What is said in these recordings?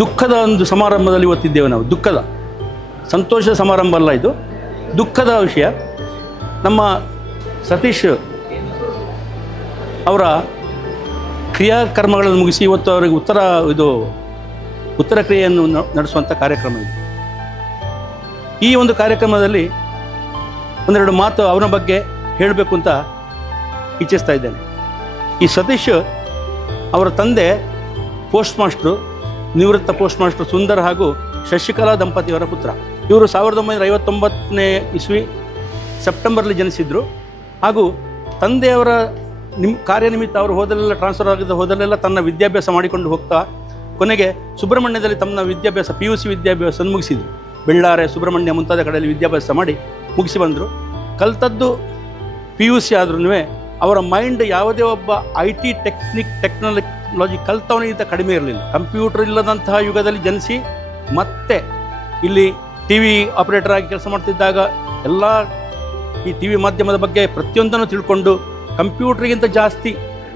ದುಃಖದ ಒಂದು ಸಮಾರಂಭದಲ್ಲಿ ಇವತ್ತಿದ್ದೇವೆ ನಾವು. ದುಃಖದ, ಸಂತೋಷದ ಸಮಾರಂಭ ಅಲ್ಲ ಇದು, ದುಃಖದ ವಿಷಯ. ನಮ್ಮ ಸತೀಶ್ ಅವರ ಕ್ರಿಯಾಕರ್ಮಗಳನ್ನು ಮುಗಿಸಿ ಇವತ್ತು ಅವರಿಗೆ ಉತ್ತರ ಕ್ರಿಯೆಯನ್ನು ನಡೆಸುವಂಥ ಕಾರ್ಯಕ್ರಮ ಇದೆ. ಈ ಒಂದು ಕಾರ್ಯಕ್ರಮದಲ್ಲಿ ಒಂದೆರಡು ಮಾತು ಅವನ ಬಗ್ಗೆ ಹೇಳಬೇಕು ಅಂತ ಇಚ್ಛಿಸ್ತಾ ಇದ್ದೇನೆ. ಈ ಸತೀಶ್ ಅವರ ತಂದೆ ಪೋಸ್ಟ್ ಮಾಸ್ಟ್ರು, ನಿವೃತ್ತ ಪೋಸ್ಟ್ ಮಾಸ್ಟರ್ ಸುಂದರ್ ಹಾಗೂ ಶಶಿಕಲಾ ದಂಪತಿಯವರ ಪುತ್ರ. ಇವರು 1959ನೇ ಇಸ್ವಿ ಸೆಪ್ಟೆಂಬರ್ಲಿ ಜನಿಸಿದರು. ಹಾಗೂ ತಂದೆಯವರ ಕಾರ್ಯನಿಮಿತ್ತ ಅವರು ಹೋದಲ್ಲೆಲ್ಲ ಟ್ರಾನ್ಸ್ಫರ್ ಆಗಿದ್ದ ಹೋದಲ್ಲೆಲ್ಲ ತನ್ನ ವಿದ್ಯಾಭ್ಯಾಸ ಮಾಡಿಕೊಂಡು ಹೋಗ್ತಾ ಕೊನೆಗೆ ಸುಬ್ರಹ್ಮಣ್ಯದಲ್ಲಿ ತಮ್ಮ ವಿದ್ಯಾಭ್ಯಾಸ PUC ವಿದ್ಯಾಭ್ಯಾಸ ಮುಗಿಸಿದರು. ಬೆಳ್ಳಾರೆ, ಸುಬ್ರಹ್ಮಣ್ಯ ಮುಂತಾದ ಕಡೆಯಲ್ಲಿ ವಿದ್ಯಾಭ್ಯಾಸ ಮಾಡಿ ಮುಗಿಸಿ ಬಂದರು. ಕಲ್ತದ್ದು PUC ಆದ್ರೂ ಅವರ ಮೈಂಡ್ ಯಾವುದೇ ಒಬ್ಬ IT ಟೆಕ್ನಾಲಜಿ ಕಲ್ತವನಿಗಿಂತ ಕಡಿಮೆ ಇರಲಿಲ್ಲ. ಕಂಪ್ಯೂಟರ್ ಇಲ್ಲದಂತಹ ಯುಗದಲ್ಲಿ ಜನಿಸಿ ಮತ್ತೆ ಇಲ್ಲಿ TV ಆಪರೇಟರ್ ಆಗಿ ಕೆಲಸ ಮಾಡ್ತಿದ್ದಾಗ ಎಲ್ಲ ಈ TV ಮಾಧ್ಯಮದ ಬಗ್ಗೆ ಪ್ರತಿಯೊಂದನ್ನು ತಿಳ್ಕೊಂಡು ಕಂಪ್ಯೂಟ್ರಿಗಿಂತ ಜಾಸ್ತಿ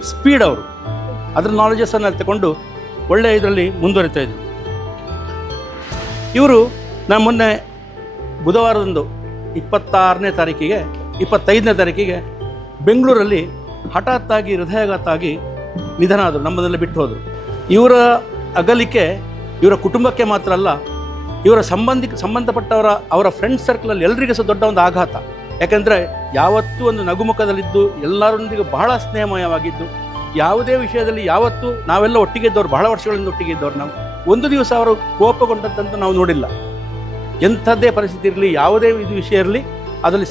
ಸ್ಪೀಡ್ ಅವರು ಅದರ ನಾಲೆಜಸ್ಸನ್ನು ತಗೊಂಡು ಒಳ್ಳೆಯ ಇದರಲ್ಲಿ ಮುಂದುವರಿತಾ ಇದ್ದರು. ಇವರು ನಾನು ಮೊನ್ನೆ ಬುಧವಾರದಂದು 25ನೇ ತಾರೀಕಿಗೆ ಬೆಂಗಳೂರಲ್ಲಿ ಹಠಾತ್ತಾಗಿ ಹೃದಯಾಘಾತ ಆಗಿ ನಿಧನ ಆದರು, ನಮ್ಮದಲ್ಲೇ ಬಿಟ್ಟು ಹೋದರು. ಇವರ ಅಗಲಿಕೆ ಇವರ ಕುಟುಂಬಕ್ಕೆ ಮಾತ್ರ ಅಲ್ಲ, ಇವರ ಸಂಬಂಧಪಟ್ಟವರ ಅವರ ಫ್ರೆಂಡ್ ಸರ್ಕಲಲ್ಲಿ ಎಲ್ಲರಿಗೂ ಸಹ ದೊಡ್ಡ ಒಂದು ಆಘಾತ. ಯಾಕೆಂದರೆ ಯಾವತ್ತೂ ಒಂದು ನಗುಮುಖದಲ್ಲಿದ್ದು ಎಲ್ಲರೊಂದಿಗೆ ಬಹಳ ಸ್ನೇಹಮಯವಾಗಿದ್ದು, ಯಾವುದೇ ವಿಷಯದಲ್ಲಿ ಯಾವತ್ತೂ ನಾವೆಲ್ಲ ಒಟ್ಟಿಗೆ ಇದ್ದವ್ರು, ಬಹಳ ವರ್ಷಗಳಿಂದ ಒಟ್ಟಿಗೆ ಇದ್ದವ್ರು. ನಾವು ಒಂದು ದಿವಸ ಅವರು ಕೋಪಗೊಂಡಂತಂತೂ ನಾವು ನೋಡಿಲ್ಲ. ಎಂಥದ್ದೇ ಪರಿಸ್ಥಿತಿ ಇರಲಿ, ಯಾವುದೇ ಇದು ವಿಷಯ ಇರಲಿ, ಅದರಲ್ಲಿ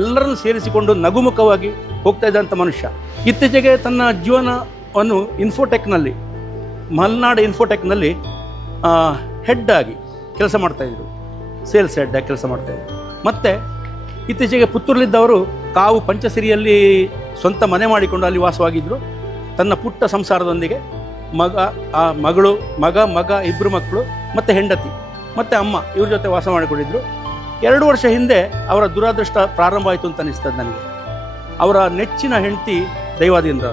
ಎಲ್ಲರನ್ನು ಸೇರಿಸಿಕೊಂಡು ನಗುಮುಖವಾಗಿ ಹೋಗ್ತಾ ಇದ್ದಂಥ ಮನುಷ್ಯ. ಇತ್ತೀಚೆಗೆ ತನ್ನ ಜೀವನವನ್ನು ಮಲ್ನಾಡು ಇನ್ಫೋಟೆಕ್ನಲ್ಲಿ ಹೆಡ್ ಆಗಿ ಕೆಲಸ ಮಾಡ್ತಾಯಿದ್ರು, ಸೇಲ್ಸ್ ಹೆಡ್ ಆಗಿ ಕೆಲಸ ಮಾಡ್ತಾಯಿದ್ರು. ಮತ್ತು ಇತ್ತೀಚೆಗೆ ಪುತ್ತೂರಲ್ಲಿದ್ದವರು ಕಾವು ಪಂಚಸಿರಿಯಲ್ಲಿ ಸ್ವಂತ ಮನೆ ಮಾಡಿಕೊಂಡು ಅಲ್ಲಿ ವಾಸವಾಗಿದ್ದರು. ತನ್ನ ಪುಟ್ಟ ಸಂಸಾರದೊಂದಿಗೆ ಮಗ ಇಬ್ಬರು ಮಕ್ಕಳು ಮತ್ತು ಹೆಂಡತಿ ಮತ್ತು ಅಮ್ಮ ಇವ್ರ ಜೊತೆ ವಾಸ ಮಾಡಿಕೊಂಡಿದ್ದರು. 2 ವರ್ಷ ಹಿಂದೆ ಅವರ ದುರಾದೃಷ್ಟ ಪ್ರಾರಂಭ ಆಯಿತು ಅಂತ ಅನಿಸ್ತದೆ ನನಗೆ. ಅವರ ನೆಚ್ಚಿನ ಹೆಂಡತಿ ದೈವಾಧೀನರು,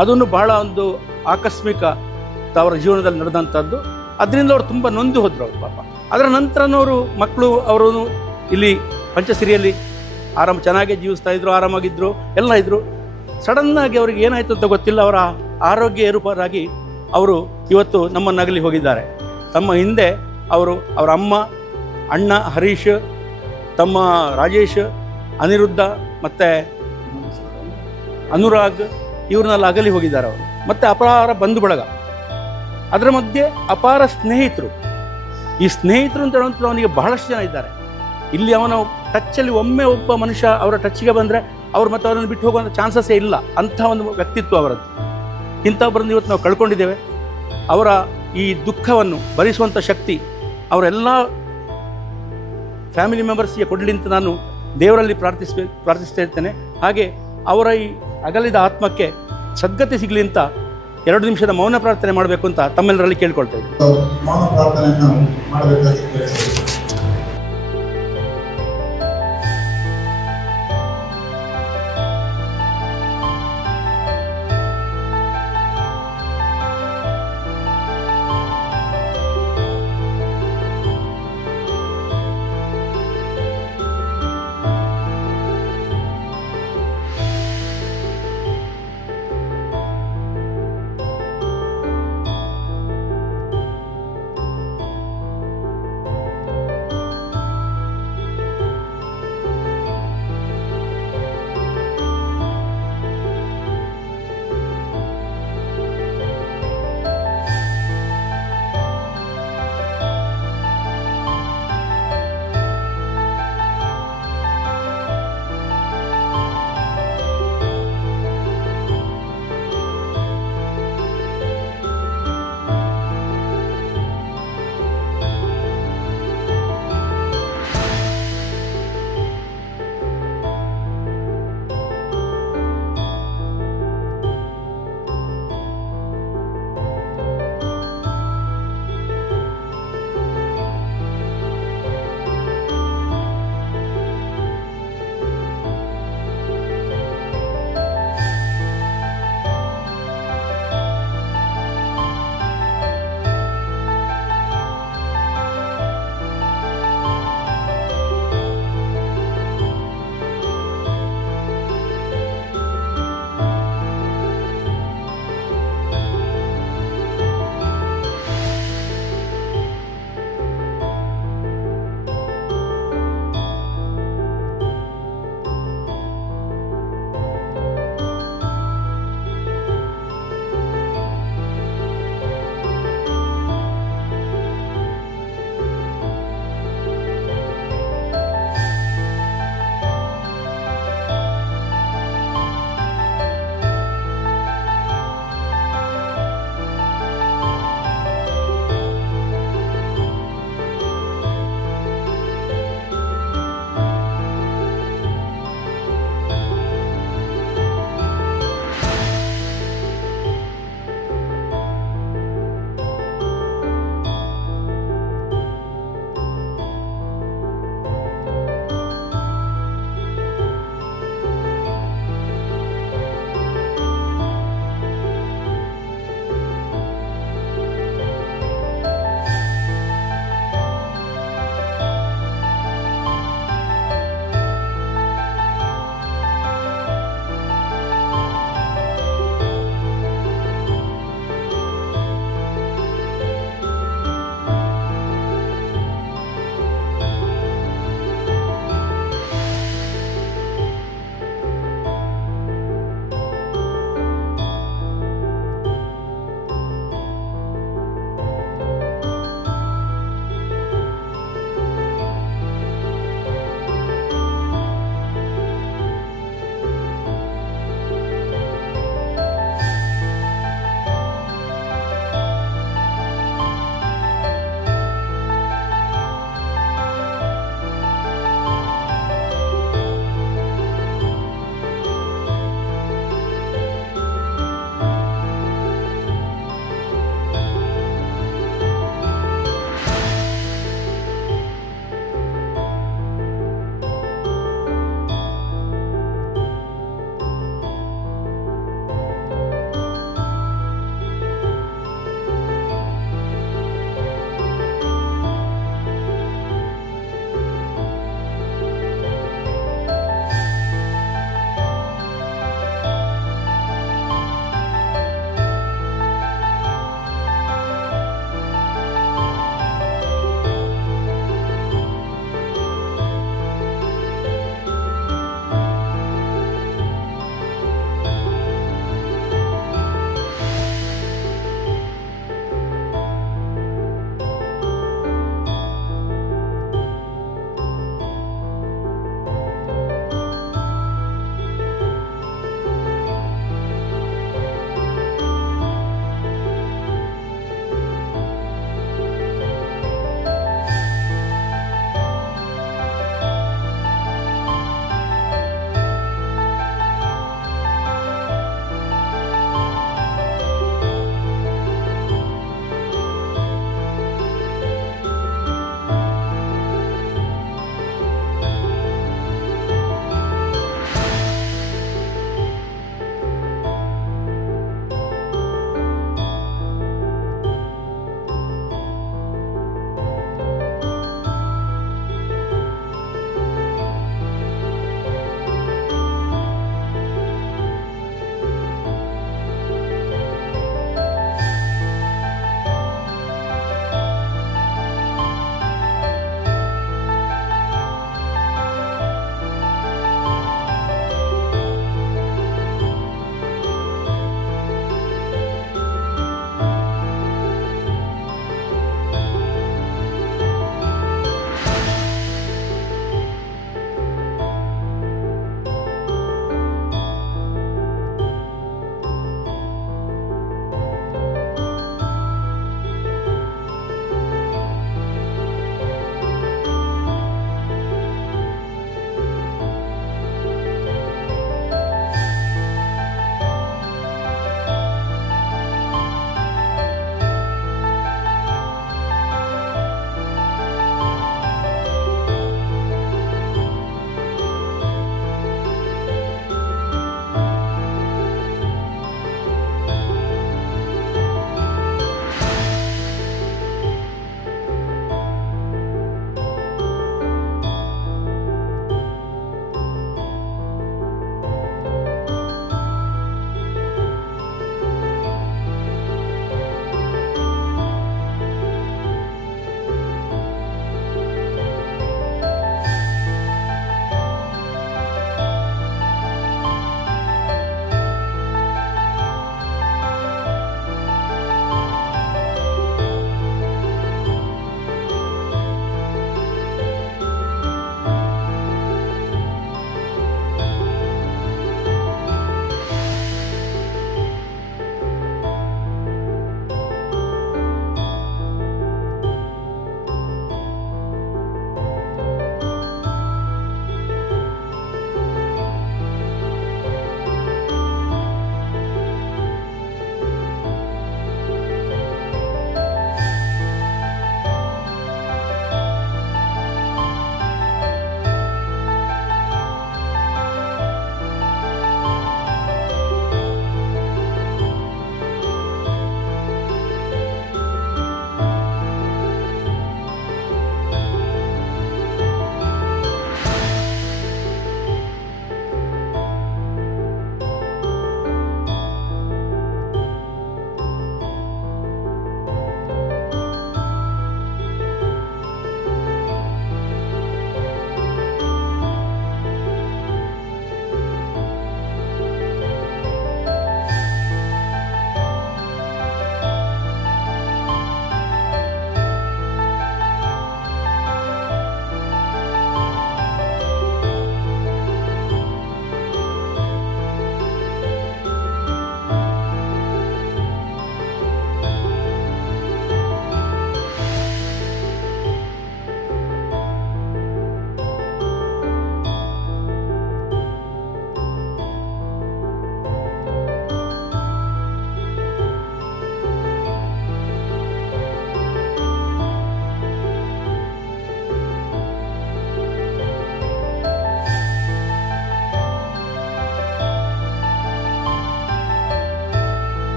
ಅದನ್ನು ಬಹಳ ಒಂದು ಆಕಸ್ಮಿಕ ಅವರ ಜೀವನದಲ್ಲಿ ನಡೆದಂಥದ್ದು. ಅದರಿಂದ ಅವರು ತುಂಬ ನೊಂದು ಹೋದರು ಅವರು ಪಾಪ. ಅದರ ನಂತರನವರು ಮಕ್ಕಳು ಅವರು ಇಲ್ಲಿ ಪಂಚಸಿರಿಯಲ್ಲಿ ಚೆನ್ನಾಗೇ ಜೀವಿಸ್ತಾ ಇದ್ರು, ಆರಾಮಾಗಿದ್ದರು, ಎಲ್ಲ ಇದ್ದರು. ಸಡನ್ನಾಗಿ ಅವ್ರಿಗೆ ಏನಾಯಿತು ಅಂತ ಗೊತ್ತಿಲ್ಲ, ಅವರ ಆರೋಗ್ಯ ಏರುಪಾರಾಗಿ ಅವರು ಇವತ್ತು ನಮ್ಮನ್ನಗಲಿ ಹೋಗಿದ್ದಾರೆ. ತಮ್ಮ ಹಿಂದೆ ಅವರ ಅಮ್ಮ, ಅಣ್ಣ ಹರೀಶ್, ತಮ್ಮ ರಾಜೇಶ್, ಅನಿರುದ್ಧ ಮತ್ತು ಅನುರಾಗ್ ಇವ್ರನ್ನೆಲ್ಲ ಅಗಲಿ ಹೋಗಿದ್ದಾರೆ ಅವರು. ಮತ್ತು ಅಪಾರ ಬಂಧು ಬಳಗ, ಅದರ ಮಧ್ಯೆ ಅಪಾರ ಸ್ನೇಹಿತರು. ಈ ಸ್ನೇಹಿತರು ಅಂತ ಹೇಳುವಂಥದ್ದು ಅವನಿಗೆ ಬಹಳಷ್ಟು ಜನ ಇದ್ದಾರೆ. ಇಲ್ಲಿ ಅವನ ಟಚ್ಚಲ್ಲಿ ಒಮ್ಮೆ ಒಬ್ಬ ಮನುಷ್ಯ ಅವರ ಟಚ್ಗೆ ಬಂದರೆ ಅವ್ರು ಮತ್ತೆ ಅವರನ್ನು ಬಿಟ್ಟು ಹೋಗುವಂಥ ಚಾನ್ಸಸ್ಸೇ ಇಲ್ಲ. ಅಂಥ ಒಂದು ವ್ಯಕ್ತಿತ್ವ ಅವರದ್ದು. ಇಂಥವ್ರನ್ನು ಇವತ್ತು ನಾವು ಕಳ್ಕೊಂಡಿದ್ದೇವೆ. ಅವರ ಈ ದುಃಖವನ್ನು ಭರಿಸುವಂಥ ಶಕ್ತಿ ಅವರೆಲ್ಲ ಫ್ಯಾಮಿಲಿ ಮೆಂಬರ್ಸ್ಗೆ ಕೊಡಲಿ ಅಂತ ನಾನು ದೇವರಲ್ಲಿ ಪ್ರಾರ್ಥಿಸ್ತಾ ಇರ್ತೇನೆ. ಹಾಗೆ ಅವರ ಈ ಅಗಲಿದ ಆತ್ಮಕ್ಕೆ ಸದ್ಗತಿ ಸಿಗಲಿ ಅಂತ 2 ನಿಮಿಷದ ಮೌನ ಪ್ರಾರ್ಥನೆ ಮಾಡಬೇಕು ಅಂತ ತಮ್ಮೆಲ್ಲರಲ್ಲಿ ಕೇಳ್ಕೊಳ್ತಾ ಇದ್ದೀನಿ. ಮೌನ ಪ್ರಾರ್ಥನೆಯನ್ನು ಮಾಡಬೇಕಾಗಿ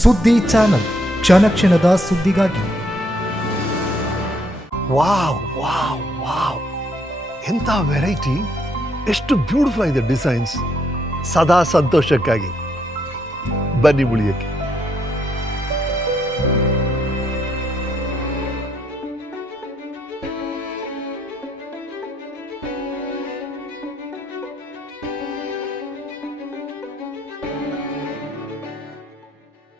ಸುದ್ದಿ ಚಾನಲ್, ಕ್ಷಣ ಕ್ಷಣದ ಸುದ್ದಿಗಾಗಿ. ವಾವ್ ವಾವ್ ವಾವ್, ಎಂಥ ವೆರೈಟಿ, ಎಷ್ಟು ಬ್ಯೂಟಿಫುಲ್ ಆಗಿದೆ ಡಿಸೈನ್ಸ್. ಸದಾ ಸಂತೋಷಕ್ಕಾಗಿ ಬನ್ನಿ ಉಳಿಯಕ್ಕೆ.